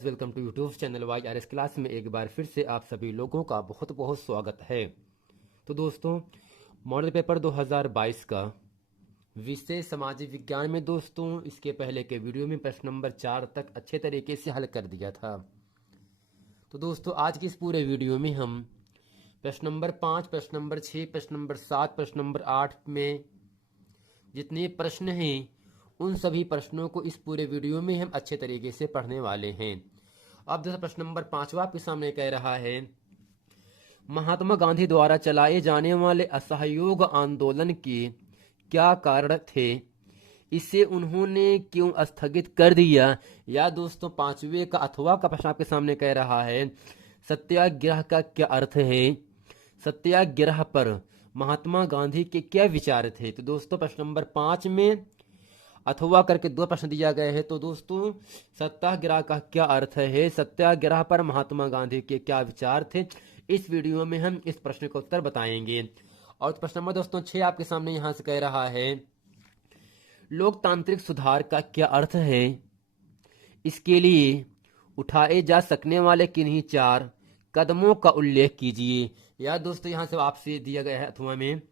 Welcome to YouTube channel YRS class में एक बार फिर से आप सभी लोगों का बहुत बहुत स्वागत है। तो दोस्तों, मॉडल पेपर 2022 का विषय सामाजिक विज्ञान में दोस्तों इसके पहले के वीडियो में प्रश्न नंबर 4 तक अच्छे तरीके से हल कर दिया था। तो दोस्तों, आज की इस पूरे वीडियो में हम प्रश्न नंबर 5, प्रश्न नंबर 6, प्रश्न नंबर 7, प्रश्न नंबर 8 में जितने प्रश्न हैं उन सभी प्रश्नों को इस पूरे वीडियो में हम अच्छे तरीके से पढ़ने वाले हैं। अब दोस्तों, प्रश्न नंबर 5वां आपके सामने कह रहा है, महात्मा गांधी द्वारा चलाए जाने वाले असहयोग आंदोलन के क्या कारण थे, इसे उन्होंने क्यों स्थगित कर दिया। या दोस्तों, 5वें का अथवा का प्रश्न आपके सामने कह रहा है, सत्याग्रह का क्या अर्थ है, सत्याग्रह पर महात्मा गांधी के क्या विचार थे। तो दोस्तों, प्रश्न नंबर 5 में अथवा करके 2 प्रश्न दिया गया है। तो दोस्तों, सत्याग्रह का क्या अर्थ है, सत्याग्रह पर महात्मा गांधी के क्या विचार थे, इस वीडियो में हम इस प्रश्न का उत्तर बताएंगे। और प्रश्न नंबर दोस्तों 6 आपके सामने यहां से कह रहा है, लोकतांत्रिक सुधार का क्या अर्थ है, इसके लिए उठाए जा सकने वाले किन्हीं 4 कदमों का उल्लेख कीजिए। या दोस्तों, यहां से आपसे दिया गया है अथवा में,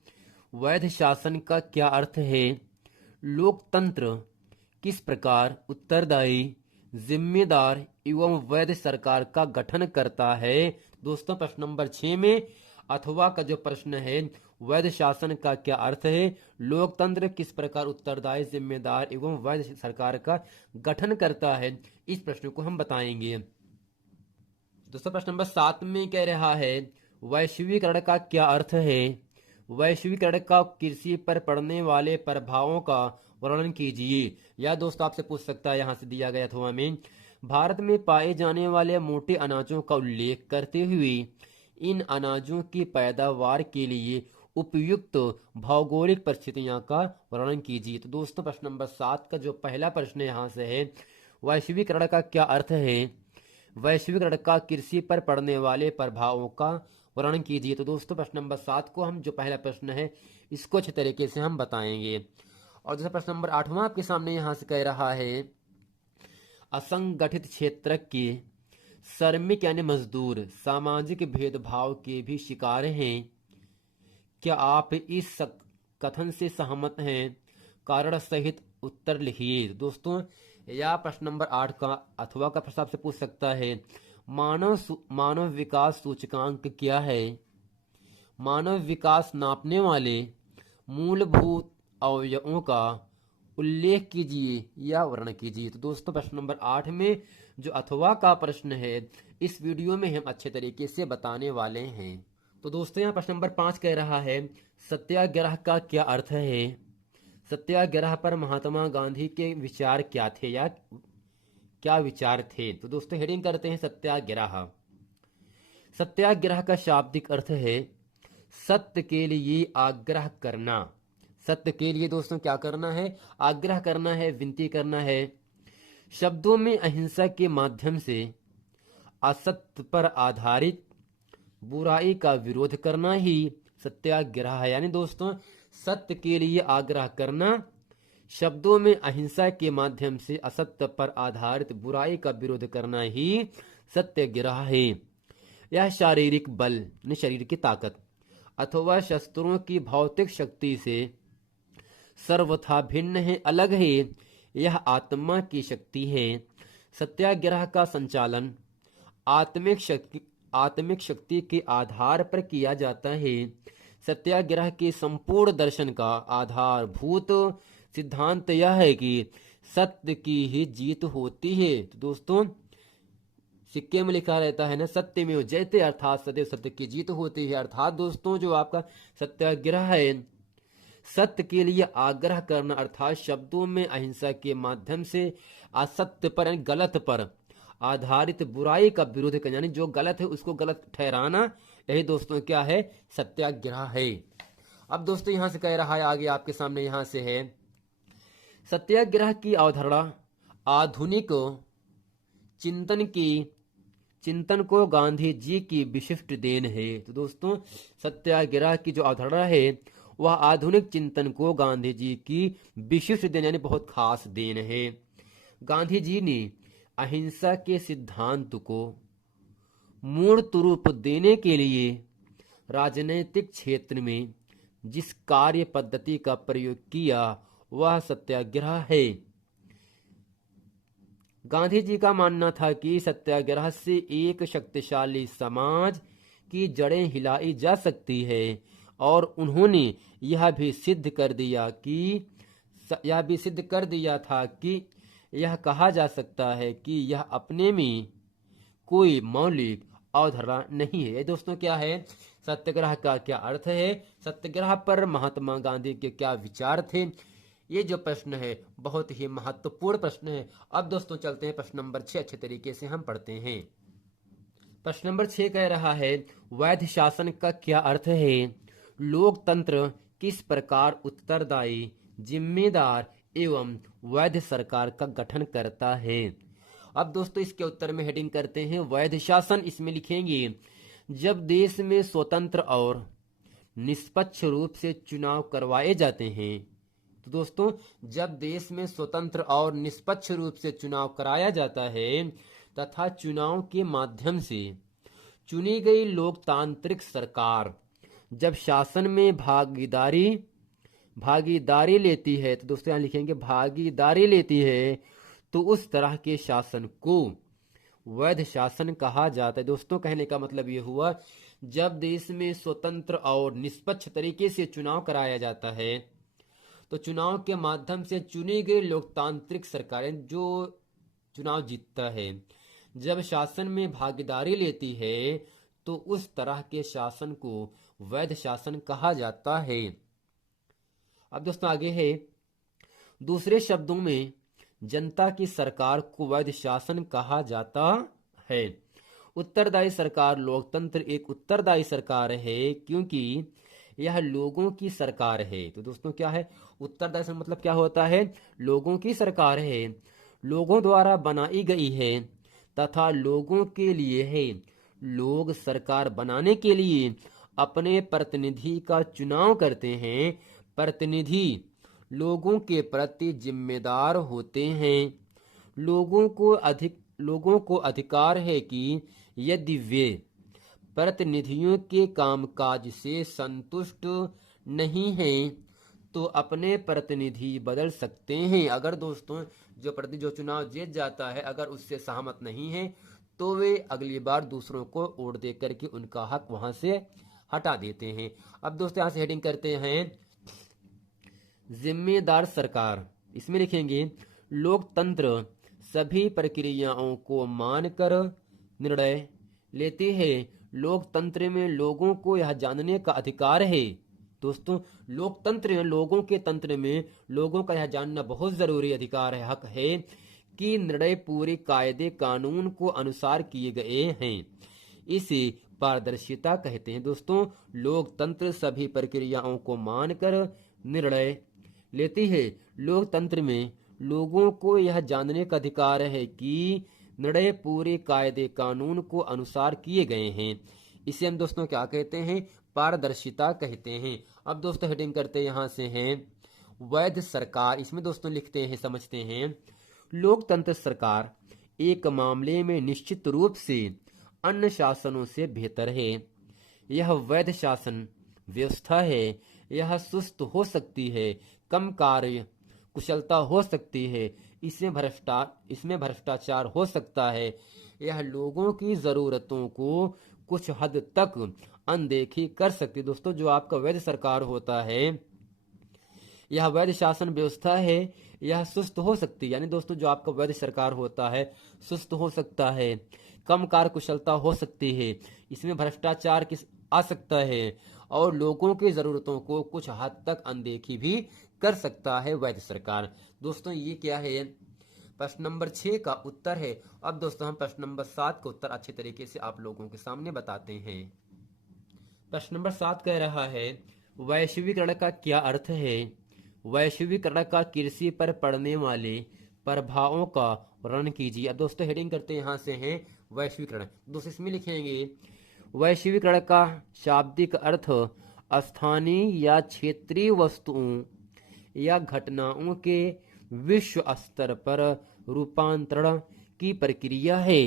वैध शासन का क्या अर्थ है, लोकतंत्र किस प्रकार उत्तरदायी, जिम्मेदार एवं वैध सरकार का गठन करता है। दोस्तों, प्रश्न नंबर 6 में अथवा का जो प्रश्न है, वैध शासन का क्या अर्थ है, लोकतंत्र किस प्रकार उत्तरदायी, जिम्मेदार एवं वैध सरकार का गठन करता है, इस प्रश्न को हम बताएंगे। दोस्तों, प्रश्न नंबर 7 में कह रहा है, वैश्वीकरण का क्या अर्थ है, वैश्वीकरण का कृषि पर पड़ने वाले प्रभावों का वर्णन कीजिए। या दोस्तों, आपसे पूछ सकता है, यहां से दिया गया अथवा में, भारत में पाए जाने वाले मोटे अनाजों का उल्लेख करते हुए इन अनाजों की पैदावार के लिए उपयुक्त भौगोलिक परिस्थितियों का वर्णन कीजिए। तो दोस्तों, प्रश्न नंबर 7 का जो पहला प्रश्न यहां से है, वैश्वीकरण का क्या अर्थ है, वैश्वीकरण का कृषि पर पड़ने वाले प्रभावों का वर्णन कीजिए। तो दोस्तों, प्रश्न नंबर 7 को हम जो पहला प्रश्न है इसको अच्छे तरीके से हम बताएंगे। और दूसरा प्रश्न नंबर 8वां आपके सामने यहां से कह रहा है, असंगठित क्षेत्र के श्रमिक यानी मजदूर सामाजिक भेदभाव के भी शिकार हैं, क्या आप इस कथन से सहमत हैं, कारण सहित उत्तर लिखिए। दोस्तों, या प्रश्न नंबर 8 का अथवा का प्रश्न आपसे पूछ सकता है, मानव विकास सूचकांक क्या है, मानव विकास नापने वाले मूलभूत अवयवों का उल्लेख कीजिए या वर्णन कीजिए। तो दोस्तों, प्रश्न नंबर 8 में जो अथवा का प्रश्न है इस वीडियो में हम अच्छे तरीके से बताने वाले हैं। तो दोस्तों, यहाँ प्रश्न नंबर 5 कह रहा है, सत्याग्रह का क्या अर्थ है, सत्याग्रह पर महात्मा गांधी के विचार क्या थे या क्या विचार थे। तो दोस्तों, हेडिंग करते हैं सत्याग्रह। सत्याग्रह का शाब्दिक अर्थ है सत्य के लिए आग्रह करना। सत्य के लिए दोस्तों क्या करना है, आग्रह करना है, विनती करना है। शब्दों में अहिंसा के माध्यम से असत्य पर आधारित बुराई का विरोध करना ही सत्याग्रह है। यानी दोस्तों, सत्य के लिए आग्रह करना, शब्दों में अहिंसा के माध्यम से असत्य पर आधारित बुराई का विरोध करना ही सत्याग्रह है। यह शारीरिक बल, शरीर की ताकत अथवा शस्त्रों की भौतिक शक्ति से सर्वथा भिन्न है, अलग है। यह आत्मा की शक्ति है। सत्याग्रह का संचालन आत्मिक शक्ति के आधार पर किया जाता है। सत्याग्रह के संपूर्ण दर्शन का आधारभूत सिद्धांत यह है कि सत्य की ही जीत होती है। तो दोस्तों, सिक्के में लिखा रहता है ना, सत्य में जयते, अर्थात सदैव सत्य की जीत होती है। अर्थात दोस्तों, जो आपका सत्याग्रह है, सत्य के लिए आग्रह करना, अर्थात शब्दों में अहिंसा के माध्यम से असत्य पर यानी गलत पर आधारित बुराई का विरोध करना, यानी जो गलत है उसको गलत ठहराना, यही दोस्तों क्या है, सत्याग्रह है। अब दोस्तों, यहां से कह रहा है आगे आपके सामने यहां से है, सत्याग्रह की अवधारणा आधुनिक चिंतन को गांधी जी की विशिष्ट देन है। तो दोस्तों, सत्याग्रह की जो अवधारणा है वह आधुनिक चिंतन को गांधी जी की विशिष्ट देन यानी बहुत खास देन है। गांधी जी ने अहिंसा के सिद्धांत को मूर्त रूप देने के लिए राजनीतिक क्षेत्र में जिस कार्य पद्धति का प्रयोग किया वह सत्याग्रह है। गांधी जी का मानना था कि सत्याग्रह से एक शक्तिशाली समाज की जड़ें हिलाई जा सकती है और उन्होंने यह भी सिद्ध कर दिया था कि यह कहा जा सकता है कि यह अपने में कोई मौलिक अवधारणा नहीं है। दोस्तों क्या है सत्याग्रह का क्या अर्थ है, सत्याग्रह पर महात्मा गांधी के क्या विचार थे, ये जो प्रश्न है बहुत ही महत्वपूर्ण प्रश्न है। अब दोस्तों चलते हैं प्रश्न नंबर 6 अच्छे तरीके से हम पढ़ते हैं। प्रश्न नंबर 6 कह रहा है वैध शासन का क्या अर्थ है, लोकतंत्र किस प्रकार उत्तरदायी, जिम्मेदार एवं वैध सरकार का गठन करता है। अब दोस्तों इसके उत्तर में हेडिंग करते हैं वैध शासन। इसमें लिखेंगे जब देश में स्वतंत्र और निष्पक्ष रूप से चुनाव करवाए जाते हैं। तो दोस्तों जब देश में स्वतंत्र और निष्पक्ष रूप से चुनाव कराया जाता है तथा चुनाव के माध्यम से चुनी गई लोकतांत्रिक सरकार जब शासन में भागीदारी लेती है, तो दोस्तों यहाँ लिखेंगे भागीदारी लेती है, तो उस तरह के शासन को वैध शासन कहा जाता है। दोस्तों कहने का मतलब ये हुआ जब देश में स्वतंत्र और निष्पक्ष तरीके से चुनाव कराया जाता है तो चुनाव के माध्यम से चुनी गई लोकतांत्रिक सरकारें जो चुनाव जीतता है जब शासन में भागीदारी लेती है तो उस तरह के शासन को वैध शासन कहा जाता है। अब दोस्तों आगे है दूसरे शब्दों में जनता की सरकार को वैध शासन कहा जाता है। उत्तरदायी सरकार, लोकतंत्र एक उत्तरदायी सरकार है क्योंकि यह लोगों की सरकार है। तो दोस्तों क्या है उत्तरदायी मतलब क्या होता है, लोगों की सरकार है, लोगों द्वारा बनाई गई है तथा लोगों के लिए है। लोग सरकार बनाने के लिए अपने प्रतिनिधि का चुनाव करते हैं। प्रतिनिधि लोगों के प्रति जिम्मेदार होते हैं। लोगों को अधिकार है कि यदि वे प्रतिनिधियों के कामकाज से संतुष्ट नहीं हैं तो अपने प्रतिनिधि बदल सकते हैं। अगर दोस्तों जो चुनाव जीत जाता है अगर उससे सहमत नहीं है तो वे अगली बार दूसरों को वोट दे करके उनका हक वहां से हटा देते हैं। अब दोस्तों यहाँ से हेडिंग करते हैं जिम्मेदार सरकार। इसमें लिखेंगे लोकतंत्र सभी प्रक्रियाओं को मानकर निर्णय लेते हैं। लोकतंत्र में लोगों को यह जानने का अधिकार है। दोस्तों लोकतंत्र लोगों के तंत्र में लोगों का यह जानना बहुत जरूरी अधिकार है, हक है कि निर्णय पूरे कायदे कानून को अनुसार किए गए हैं। इसे पारदर्शिता कहते हैं। दोस्तों लोकतंत्र सभी प्रक्रियाओं को मानकर निर्णय लेती है। लोकतंत्र में लोगों को यह जानने का अधिकार है कि निर्णय पूरे कायदे कानून को अनुसार किए गए हैं। इसे हम दोस्तों क्या कहते हैं, पारदर्शिता कहते हैं। अब दोस्तों हेडिंग करते यहाँ से हैं वैध सरकार। इसमें दोस्तों लिखते हैं समझते हैं लोकतंत्र सरकार एक मामले में निश्चित रूप से अन्य शासनों से बेहतर है। यह वैध शासन व्यवस्था है। यह सुस्त हो सकती है, कम कार्य कुशलता हो सकती है, इसमें भ्रष्टाचार हो सकता है। यह लोगों की जरूरतों को कुछ हद तक अनदेखी कर सकती है। दोस्तों जो आपका वैध सरकार होता है, यह वैध शासन व्यवस्था है, यह सुस्त हो सकती है। यानी दोस्तों जो आपका वैध सरकार होता है सुस्त हो सकता है, कम कार्य कुशलता हो सकती है, इसमें भ्रष्टाचार आ सकता है और लोगों की जरूरतों को कुछ हद तक अनदेखी भी कर सकता है वैध सरकार। दोस्तों ये क्या है, प्रश्न नंबर 6 का उत्तर है। अब दोस्तों हम प्रश्न नंबर 7 का उत्तर अच्छे तरीके से आप लोगों के सामने बताते हैं। प्रश्न नंबर 7 कह रहा है वैश्वीकरण का क्या अर्थ है। वैश्वीकरण का कृषि पर पड़ने वाले प्रभावों का वर्णन कीजिए। अब दोस्तों हेडिंग करते हैं यहाँ से हैं वैश्वीकरण। दोस्तों इसमें लिखेंगे वैश्वीकरण का शाब्दिक अर्थ स्थानीय या क्षेत्रीय वस्तुओं या घटनाओं के विश्व स्तर पर रूपांतरण की प्रक्रिया है।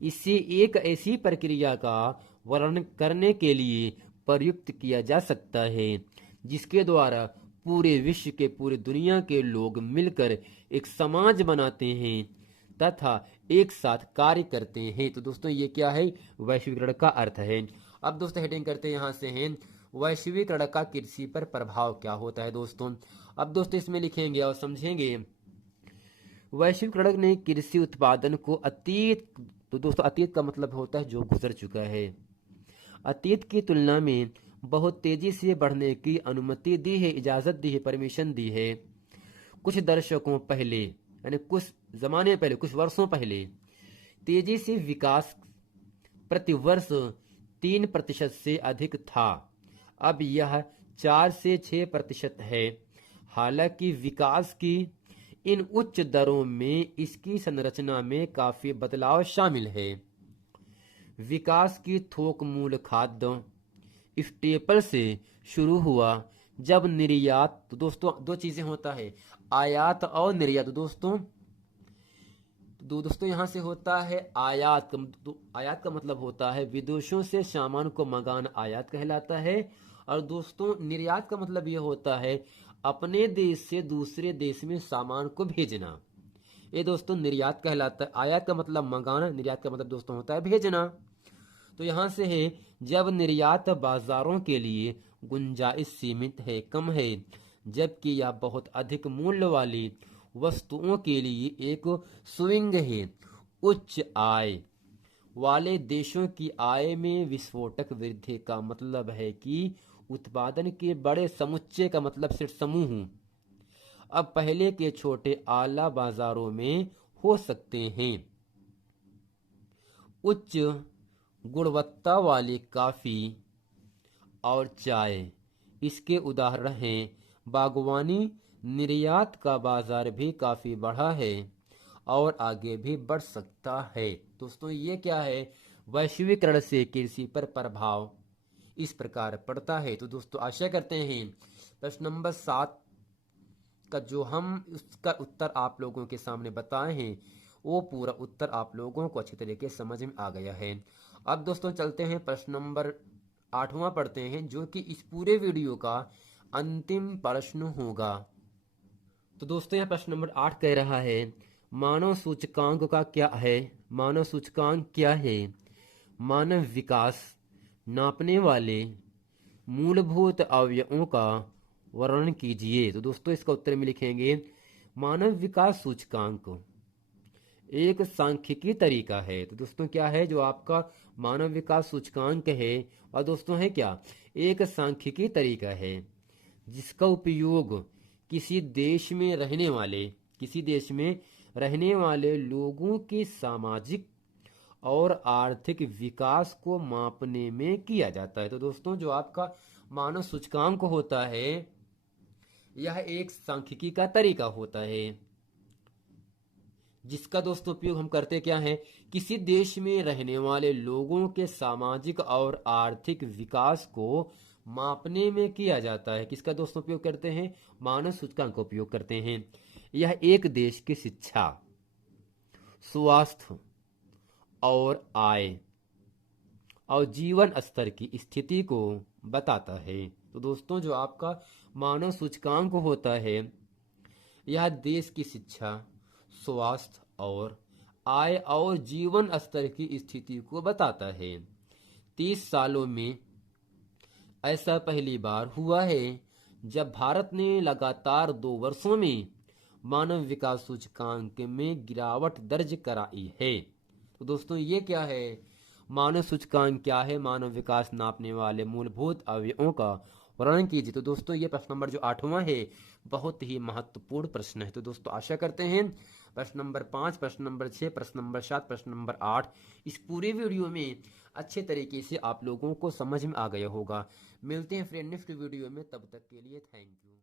इसे एक ऐसी प्रक्रिया का वर्णन करने के लिए प्रयुक्त किया जा सकता है जिसके द्वारा पूरे विश्व के, पूरी दुनिया के लोग मिलकर एक समाज बनाते हैं तथा एक साथ कार्य करते हैं। तो दोस्तों ये क्या है, वैश्वीकरण का अर्थ है। अब दोस्तों हेडिंग करते हैं यहाँ से हैं, वैश्वीकरण का कृषि पर प्रभाव क्या होता है दोस्तों। अब दोस्तों इसमें लिखेंगे और समझेंगे, वैश्वीकरण ने कृषि उत्पादन को अतीत, तो दोस्तों अतीत का मतलब होता है जो गुजर चुका है, अतीत की तुलना में बहुत तेजी से बढ़ने की अनुमति दी है, इजाजत दी है, परमिशन दी है। कुछ दशकों पहले, यानी कुछ जमाने पहले, कुछ वर्षों पहले तेजी से विकास प्रति वर्ष 3% से अधिक था। अब यह 4 से 6% है। हालांकि विकास की इन उच्च दरों में इसकी संरचना में काफी बदलाव शामिल है। विकास की थोक मूल खाद्य स्टेपल से शुरू हुआ, जब निर्यात, तो दोस्तों दो चीजें होता है, आयात और निर्यात। दोस्तों यहां से होता है आयात आयात का मतलब होता है विदेशों से सामान को मंगाना, आयात कहलाता है। और दोस्तों निर्यात का मतलब यह होता है अपने देश से दूसरे देश में सामान को भेजना, ये दोस्तों निर्यात कहलाता है। आयात का मतलब मंगाना, निर्यात का मतलब दोस्तों होता है भेजना। तो यहां से है, जब निर्यात बाजारों के लिए गुंजाइश सीमित है, कम है, जबकि यह बहुत अधिक मूल्य वाली वस्तुओं के लिए एक स्विंग है। उच्च आय वाले देशों की आय में विस्फोटक वृद्धि का मतलब है कि उत्पादन के बड़े समुच्चय का मतलब सिर्फ समूह अब पहले के छोटे आला बाजारों में हो सकते हैं। उच्च गुणवत्ता वाली कॉफी और चाय इसके उदाहरण हैं। बागवानी निर्यात का बाजार भी काफी बढ़ा है और आगे भी बढ़ सकता है। दोस्तों ये क्या है, वैश्वीकरण से कृषि पर प्रभाव इस प्रकार पड़ता है। तो दोस्तों आशा करते हैं प्रश्न नंबर 7 का जो हम उसका उत्तर आप लोगों के सामने बताए हैं वो पूरा उत्तर आप लोगों को अच्छी तरीके से समझ में आ गया है। अब दोस्तों चलते हैं प्रश्न नंबर 8वां पढ़ते हैं, जो कि इस पूरे वीडियो का अंतिम प्रश्न होगा। तो दोस्तों यह प्रश्न नंबर 8 कह रहा है, मानव सूचकांक का क्या है। मानव सूचकांक क्या है? मानव विकास नापने वाले मूलभूत अवयवों का वर्णन कीजिए। तो दोस्तों इसका उत्तर में लिखेंगे, मानव विकास सूचकांक एक सांख्यिकी तरीका है। तो दोस्तों क्या है जो आपका मानव विकास सूचकांक है, और दोस्तों है क्या, एक सांख्यिकी तरीका है जिसका उपयोग किसी देश में रहने वाले लोगों के सामाजिक और आर्थिक विकास को मापने में किया जाता है। तो दोस्तों जो आपका मानव सूचकांक होता है यह एक सांख्यिकी का तरीका होता है जिसका दोस्तों उपयोग हम करते क्या है, किसी देश में रहने वाले लोगों के सामाजिक और आर्थिक विकास को मापने में किया जाता है। किसका दोस्तों उपयोग करते हैं, मानव सूचकांक का उपयोग करते हैं। यह एक देश की शिक्षा, स्वास्थ्य और आय और जीवन स्तर की स्थिति को बताता है। तो दोस्तों जो आपका मानव सूचकांक होता है यह देश की शिक्षा, स्वास्थ्य और आय और जीवन स्तर की स्थिति को बताता है। 30 सालों में ऐसा पहली बार हुआ है जब भारत ने लगातार 2 वर्षों में मानव विकास सूचकांक में गिरावट दर्ज कराई है। तो दोस्तों ये क्या है, मानव सूचकांक क्या है, मानव विकास नापने वाले मूलभूत अवयवों का वर्णन कीजिए। तो दोस्तों ये प्रश्न नंबर जो 8वां है बहुत ही महत्वपूर्ण प्रश्न है। तो दोस्तों आशा करते हैं प्रश्न नंबर 5, प्रश्न नंबर 6, प्रश्न नंबर 7, प्रश्न नंबर 8 इस पूरे वीडियो में अच्छे तरीके से आप लोगों को समझ में आ गया होगा। मिलते हैं फ्रेंड नेक्स्ट वीडियो में, तब तक के लिए थैंक यू।